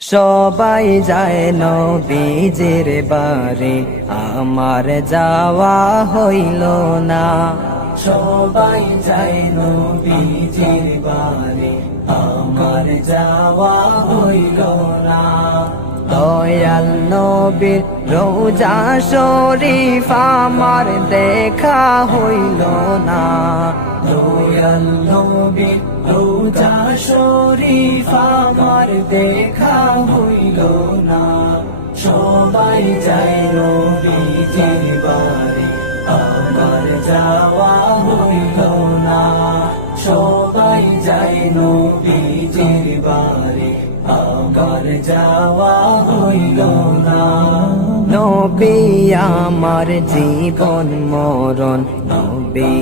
সবাই যায় নবীজির বাড়ি, আমার যাওয়া হইল না। সবাই যায় নবীজির বাড়ি, আমার যাওয়া হইল না। দয়াল নবীর রোজা শরীফ আমার দেখা হইল না। দয়াল নবীর রোজা শরীফ আমার দেখা হইল না। সবাই যায় নবীজির বাড়ি, আমার যাওয়া হইল না। সবাই যায় নবীজির বাড়ি, আমার যাওয়া হইল না। নবী আমার জীবন মরণ, নবী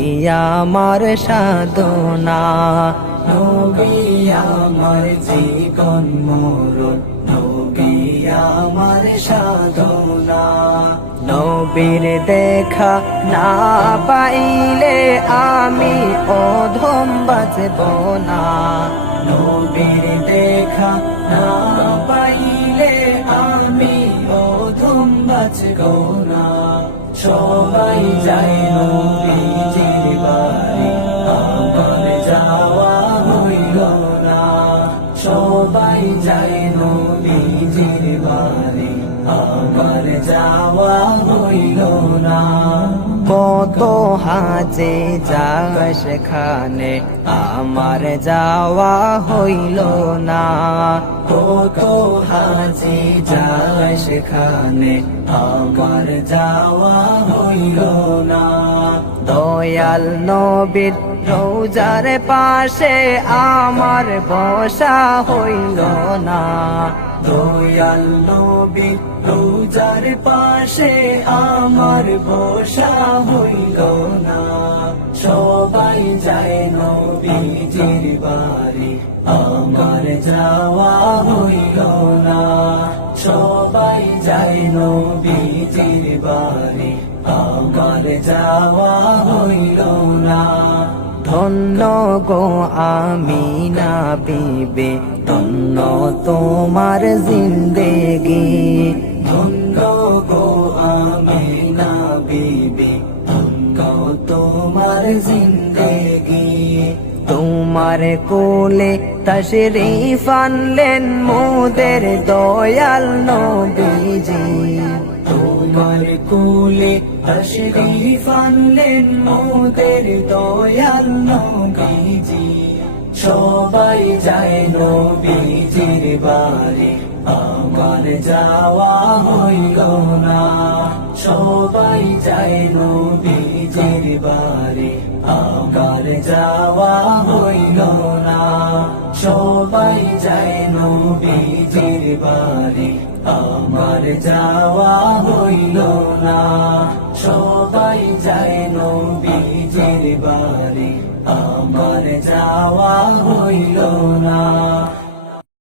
আমার সাধনা। নবী আমার জীবন মরণ, নবী আমার সাধনা। নবীর দেখা না পাইলে আমি অধম বাঁচব না। নবীর দেখা না পাইলে আমি অধম বাঁচব না। সবাই যায় নবীজির বাড়ি, আমার যাওয়া হইল না। সবাই যায় নবীজির বাড়ি, আমার যাওয়া হইল না। কত হাজে যায় সেখানে, আমার যাওয়া হইল না। কত হাজে যায় সেখানে, আমার যাওয়া হইল না। দয়াল নবীর রোজার পাশে আমার বসা হইল না। দয়াল নবীর রোজার পাশে আমার বসা হইল না। সবাই যায় নবীজির বাড়ি, আমার যাওয়া হইল না। সবাই যায় নবীজির বাড়ি, আমার যাওয়া হইল না। ধন্য গো আমিনা বিবি, ধন্য তোমার জিন্দেগি। ধন্য গো আমিনা বিবি, ধন্য তোমার জিন্দেগি। তোমার কোলে তশরিফ আনলেন মোদের দয়াল নবীজি। তোমার কোলে তশরিফ আনলেন মোদের দয়াল নবীজি। সবাই যায় নবীজির বাড়ি, আমার যাওয়া হইল না। সবাই যায় নবীজির বাড়ি, আমার যাওয়া হইল না। সবাই যায় নবীজির বাড়ি, আমার যাওয়া হইল না। সবাই যায় নবীজির বাড়ি, আমার যাওয়া হইল না।